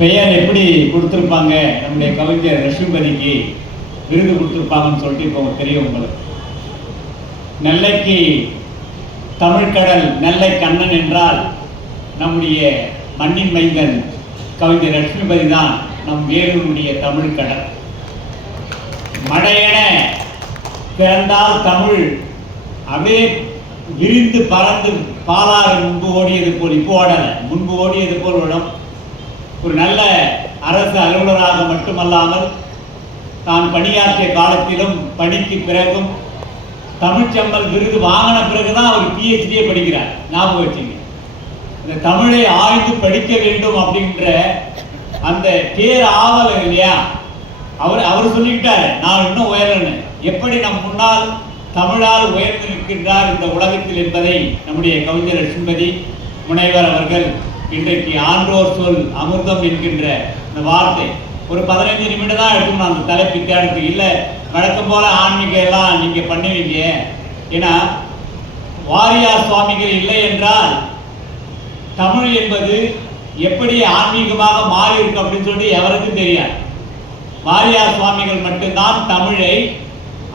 பெயர் எப்படி கொடுத்துருப்பாங்க? நம்முடைய கவிஞர் லட்சுமிபதிக்கு விருது கொடுத்துருப்பாங்கன்னு சொல்லிட்டு இப்போ தெரியும் உங்களுக்கு. நெல்லைக்கு தமிழ்கடல் நெல்லை கண்ணன் என்றால் நம்முடைய மண்ணின் மைந்தன் கவிஞர் லட்சுமிபதி தான் நம் வேலூருடைய தமிழ்கடல் மழையென பிறந்தால் தமிழ். அப்படியே விரிந்து பறந்து பாலாறு முன்பு ஓடியது போல் இப்போ ஓடலை முன்பு ஓடியது போல் ஓடும். ஒரு நல்ல அரசு அலுவலராக மட்டுமல்லாமல் தான் பணியாற்றிய காலத்திலும் பணிக்கு பிறகும் தமிழ்ச்செம்மல் விருது வாங்கின பிறகுதான் அவர் பிஹெச்டியே படிக்கிறார். ஞாபகம் வச்சுங்க. இந்த தமிழை ஆய்ந்து படிக்க வேண்டும் அப்படின்ற அந்த பேர் ஆவல் இல்லையா? அவர் அவர் சொல்லிக்கிட்டாரு நான் இன்னும் உயரன்னு எப்படி நம் முன்னால் தமிழால் உயர்ந்து நிற்கின்றார் இந்த உலகத்தில் என்பதை நம்முடைய கவிஞர் லட்சுமதி முனைவர் அவர்கள் இன்றைக்கு ஆன்றோர் சொல் அமிர்தம் என்கின்ற இந்த வார்த்தை. ஒரு பதினைந்து நிமிடம் தான் எடுக்கணும் அந்த தலைப்பு தேடுக்கு இல்லை. வழக்கம் போல ஆன்மீகம் எல்லாம் நீங்கள் பண்ணுவீங்க. ஏன்னா வாரியார் சுவாமிகள் இல்லை என்றால் தமிழ் என்பது எப்படி ஆன்மீகமாக மாறி இருக்கு அப்படின்னு சொல்லிட்டு எவருக்கும் தெரியாது. வாரியார் சுவாமிகள் மட்டும்தான் தமிழை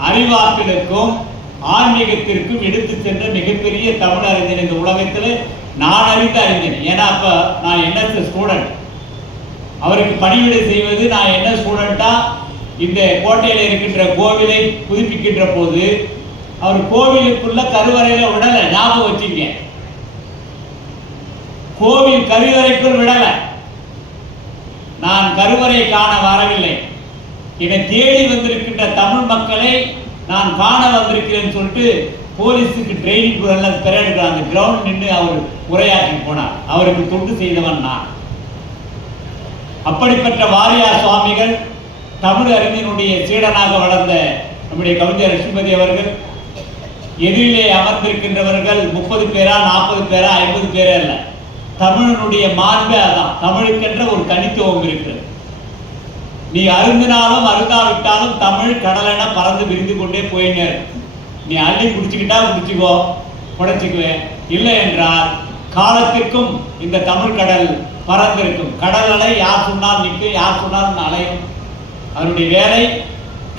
அறிவாற்றலுக்கும் ஆன்மீகத்திற்கும் எடுத்து சென்ற மிகப்பெரிய தமிழ் அறிஞர் இந்த உலகத்தில். நான் அறிந்த அறிஞர் ஏன்னா அப்போ நான் என்ன ஸ்டூடெண்ட் அவருக்கு பணிவிடை செய்வது நான் என்ன ஸ்டூடெண்ட்டாக இந்த கோட்டையில் இருக்கின்ற கோவிலை புதுப்பிக்கின்ற போது அவர் கோவிலுக்குள்ள கருவறையில விடலை ஞாபகம் வச்சுங்க கோவில் கருவறைக்குள் விடலை. நான் கருவறை காண வரவில்லை. என்னை தேடி வந்திருக்கின்ற தமிழ் மக்களை நான் காண வந்திருக்கிறேன்னு சொல்லிட்டு போலீஸுக்கு ட்ரைனிங் எல்லாம் பெற அந்த கிரவுண்ட் நின்று அவர் உரையாற்றி போனார். அவருக்கு தொண்டு செய்தவன் நான். அப்படிப்பட்ட வாரியார் சுவாமிகள் தமிழ் அறிஞனுடைய சீடனாக வளர்ந்த நம்முடைய கவிஞர் லட்சுமதி அவர்கள் எதிரிலே அமர்ந்திருக்கின்றவர்கள் முப்பது பேரா நாற்பது பேரா ஐம்பது பேரா இல்ல தமிழனுடைய மாண்பே அதான். தமிழுக்கென்ற ஒரு தனித்துவம் இருக்கிறது. நீ அருந்தினாலும் அருந்தாவிட்டாலும் தமிழ் கடலென பறந்து விரிந்து கொண்டே போயினே நீ அள்ளி குடிச்சுக்கிட்டா குடிச்சுக்கோ குடைச்சிக்குவேன் இல்லை என்றால் காலத்திற்கும் இந்த தமிழ் கடல் பறந்திருக்கும். கடல் அலை யார் சொன்னால் நிற்கு யார் சொன்னால் அலையும் அதனுடைய வேலை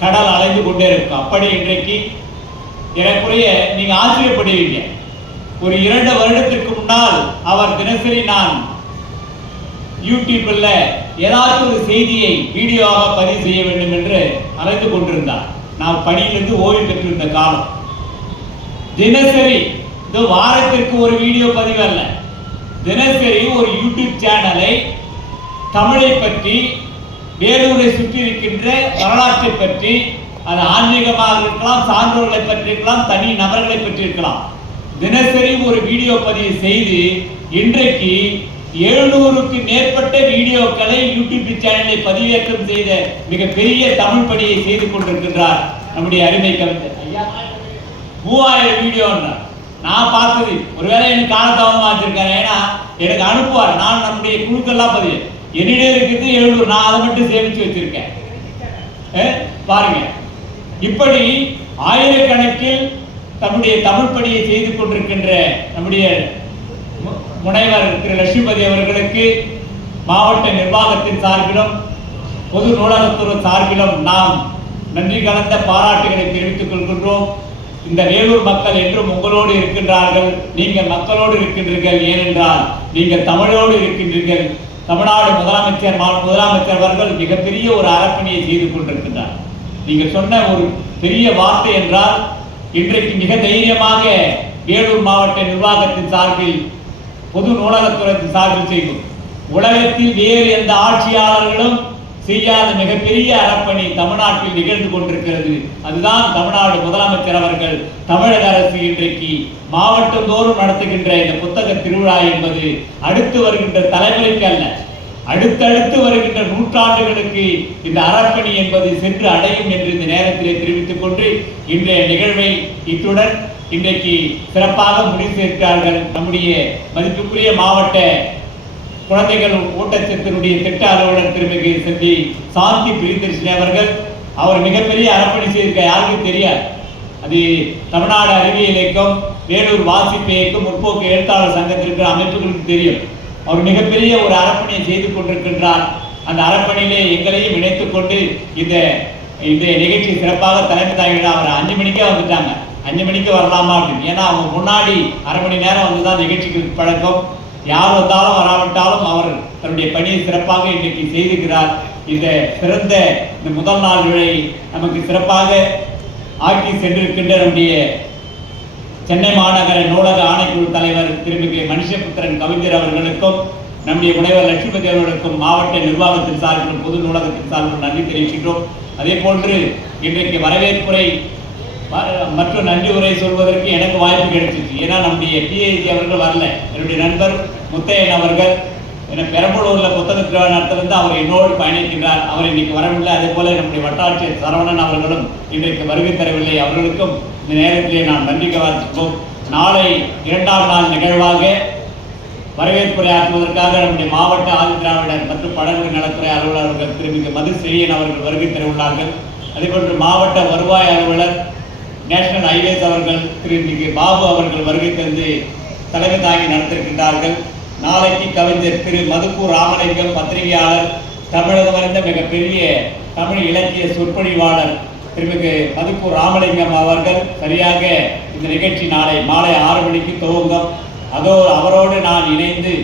கடல் அலைந்து கொண்டே இருக்கும். அப்படி இன்றைக்கு எனக்குரிய நீங்க ஆச்சரியப்படுவீங்க. ஒரு இரண்டு வருடத்திற்கு முன்னால் அவர் தினசரி நான் யூடியூப்ல ஏதாச்சும் ஒரு செய்தியை வீடியோவாக பதிவு செய்ய வேண்டும் என்று அழைத்து கொண்டிருந்தார். நான் பணியிலிருந்து ஓய்வு பெற்றிருந்த காலம். தினசரி இந்த வாரத்திற்கு ஒரு வீடியோ பதிவு அல்ல. தினசரி ஒரு யூடியூப் சேனலை தமிழை பற்றி வேலூரை சுற்றி இருக்கின்ற வரலாற்றை பற்றி அது ஆன்மீகமாக இருக்கலாம் சான்றோர்களை பற்றி இருக்கலாம் தனி நபர்களை பற்றி இருக்கலாம். தினசரி ஒரு வீடியோ பதிவு செய்து இன்றைக்கு எழுநூறுக்கு மேற்பட்ட வீடியோக்களை யூடியூப் சேனலை பதிவேற்றம் செய்த மிகப்பெரிய தமிழ் பணியை செய்து கொண்டிருக்கின்றார் நம்முடைய அருமை கவிஞர் ஐயா. மூவாயிரம் வீடியோன்றார் நான் பார்த்தது. ஒருவேளை எனக்கு காலதாமதமா வச்சிருக்காரு. ஏன்னா எனக்கு அனுப்புவார். நான் நம்முடைய குழுக்கெல்லாம் பதிவு. என்னிடையே இருக்குது எழுநூறு. நான் அதை மட்டும் சேமித்து வச்சிருக்கேன். பாருங்க. இப்படி ஆயிரக்கணக்கில் தம்முடைய தமிழ் பணியை செய்து கொண்டிருக்கின்ற நம்முடைய மு- முனைவர் திரு லட்சுமிபதி அவர்களுக்கு மாவட்ட நிர்வாகத்தின் சார்பிலும் பொது நூலகத்துறை சார்பிலும் நாம் நன்றி கலந்த பாராட்டுகளை தெரிவித்துக் கொள்கின்றோம். இந்த வேலூர் மக்கள் என்றும் உங்களோடு இருக்கின்றார்கள். நீங்கள் மக்களோடு இருக்கின்றீர்கள். ஏனென்றால் நீங்கள் தமிழோடு இருக்கின்றீர்கள். தமிழ்நாடு முதலமைச்சர் முதலமைச்சர் அவர்கள் மிகப்பெரிய ஒரு அரப்பணியை செய்து கொண்டிருக்கின்றார். நீங்கள் சொன்ன ஒரு பெரிய வார்த்தை என்றால் இன்றைக்கு மிக தைரியமாக வேலூர் மாவட்ட நிர்வாகத்தின் சார்பில் பொது நூலகத்துறையின் சார்பில் செய்யும் உலகத்தில் வேறு எந்த ஆட்சியாளர்களும் செய்யாத மிகப்பெரிய அறப்பணி தமிழ்நாட்டில் நிகழ்ந்து கொண்டிருக்கிறது. அதுதான் தமிழ்நாடு முதலமைச்சர் அவர்கள் தமிழக அரசு இன்றைக்கு மாவட்டந்தோறும் நடத்துகின்ற இந்த புத்தக திருவிழா என்பது அடுத்து வருகின்ற தலைமுறைக்கு அல்ல. அடுத்தடுத்து வருகின்ற நூற்றாண்டுகளுக்கு இந்த அறப்பணி என்பது சென்று அடையும் என்று இந்த நேரத்திலே தெரிவித்துக் கொண்டு இன்றைய நிகழ்வை இத்துடன் இன்றைக்கு சிறப்பாக முடிவு சேர்க்கிறார்கள் நம்முடைய மதிப்புக்குரிய மாவட்ட குழந்தைகள் ஊட்டச்சத்தினுடைய திட்ட அலுவலர் திருமிகு செல்வி சாந்தி பிரிதர்ஷினி அவர்கள் அவர் மிகப்பெரிய அறப்பணி செய்திருக்க யாருக்கும் தெரியாது. அது தமிழ்நாடு அறிவியல் இயக்கம் வேலூர் வாசிப்பு இயக்கம் முற்போக்கு எழுத்தாளர் சங்கத்திற்கு அமைப்புகளுக்கு தெரியும். அவர் மிகப்பெரிய ஒரு அரப்பணியை செய்து கொண்டிருக்கின்றார். அந்த அரப்பணியிலே எங்களையும் இணைத்துக் கொண்டு இந்த இந்த நிகழ்ச்சி சிறப்பாக தலைமை தாங்கிட அவர் அஞ்சு மணிக்கே வந்துட்டாங்க. அஞ்சு மணிக்கு வரலாமா அப்படின்னு. ஏன்னா அவங்க முன்னாடி அரை மணி நேரம் வந்து தான் நிகழ்ச்சிக்கு பழக்கம். யார் வந்தாலும் வராவிட்டாலும் அவர் தன்னுடைய பணியை சிறப்பாக இன்றைக்கு செய்திருக்கிறார். இந்த சிறந்த இந்த முதல் நாள் விழை நமக்கு சிறப்பாக ஆக்கி சென்றிருக்கின்ற நம்முடைய சென்னை மாநகர நூலக ஆணைக்குழு தலைவர் திருமிகு மனுஷபுத்திரன் கவிஞர் அவர்களுக்கும் நம்முடைய முனைவர் லட்சுமதி அவர்களுக்கும் மாவட்ட நிர்வாகத்தின் சார்பிலும் பொது நூலகத்தின் சார்பிலும் நன்றி தெரிவிக்கின்றோம். அதே போன்று இன்றைக்கு வரவேற்புரை ம- மற்றும் நன்றி உரை சொல்வதற்கு எனக்கு வாய்ப்பு கிடைச்சிச்சு. ஏன்னா நம்முடைய பிஏஜி அவர்கள் வரல. என்னுடைய நண்பர் முத்தையன் அவர்கள் என பெரம்பலூரில் புத்தக திருவிழா நடத்திலிருந்து அவர் என்னோடு பயணிக்கின்றார். அவர் இன்னைக்கு வரவில்லை. அதே போல நம்முடைய வட்டாட்சியர் சரவணன் அவர்களும் இன்றைக்கு வருகை தரவில்லை. அவர்களுக்கும் இந்த நேரத்திலே நான் நன்றி கவார்த்திப்போம் நாளை இரண்டாம் நாள் நிகழ்வாக வரவேற்புரை ஆற்றுவதற்காக நம்முடைய மாவட்ட ஆதிதிராவிடர் மற்றும் பழங்குடி நலத்துறை அலுவலர்கள் திருமிகு மது செழியன் அவர்கள் வருகை தரவுள்ளார்கள் அதேபோன்று மாவட்ட வருவாய் அலுவலர் நேஷனல் ஹைவேஸ் அவர்கள் திருமிகு பாபு அவர்கள் வருகை தந்து தலைமை தாங்கி நடத்திருக்கின்றார்கள். நாளைக்கு கவிஞர் திரு மதுக்கூர் ராமலிங்கம் பத்திரிகையாளர் தமிழகம் வரைந்த மிகப்பெரிய தமிழ் இலக்கிய சொற்பொழிவாளர் திருமிகு மதுக்கூர் ராமலிங்கம் அவர்கள் சரியாக இந்த நிகழ்ச்சி நாளை மாலை ஆறு மணிக்கு துவங்கும். அதோ அவரோடு நான் இணைந்து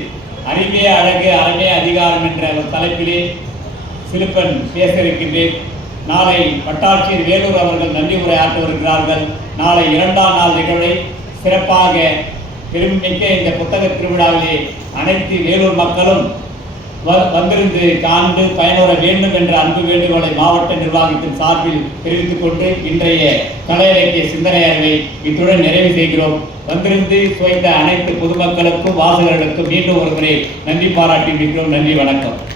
அறிவே அழகு அறமே அதிகாரம் என்ற ஒரு தலைப்பிலே சிலுப்பன் பேச இருக்கின்றேன் நாளை வட்டாட்சியர் வேலூர் அவர்கள் நன்றி உரை ஆற்றவிருக்கிறார்கள் நாளை இரண்டாம் நாள் நிகழ்வை சிறப்பாக பெருமிக்க இந்த புத்தக திருவிழாவிலே அனைத்து வேலூர் மக்களும் வ- வந்திருந்து காண்டு பயனுற வேண்டும் என்ற அன்பு வேண்டுகோளை மாவட்ட நிர்வாகத்தின் சார்பில் தெரிவித்துக் கொண்டு இன்றைய கலை இலக்கிய சிந்தனை அறிவை இத்துடன் நிறைவு செய்கிறோம். வந்திருந்து சுவைத்த அனைத்து பொதுமக்களுக்கும் வாசகர்களுக்கும் மீண்டும் ஒருவரை நன்றி பாராட்டி நிற்கிறோம் நன்றி வணக்கம்.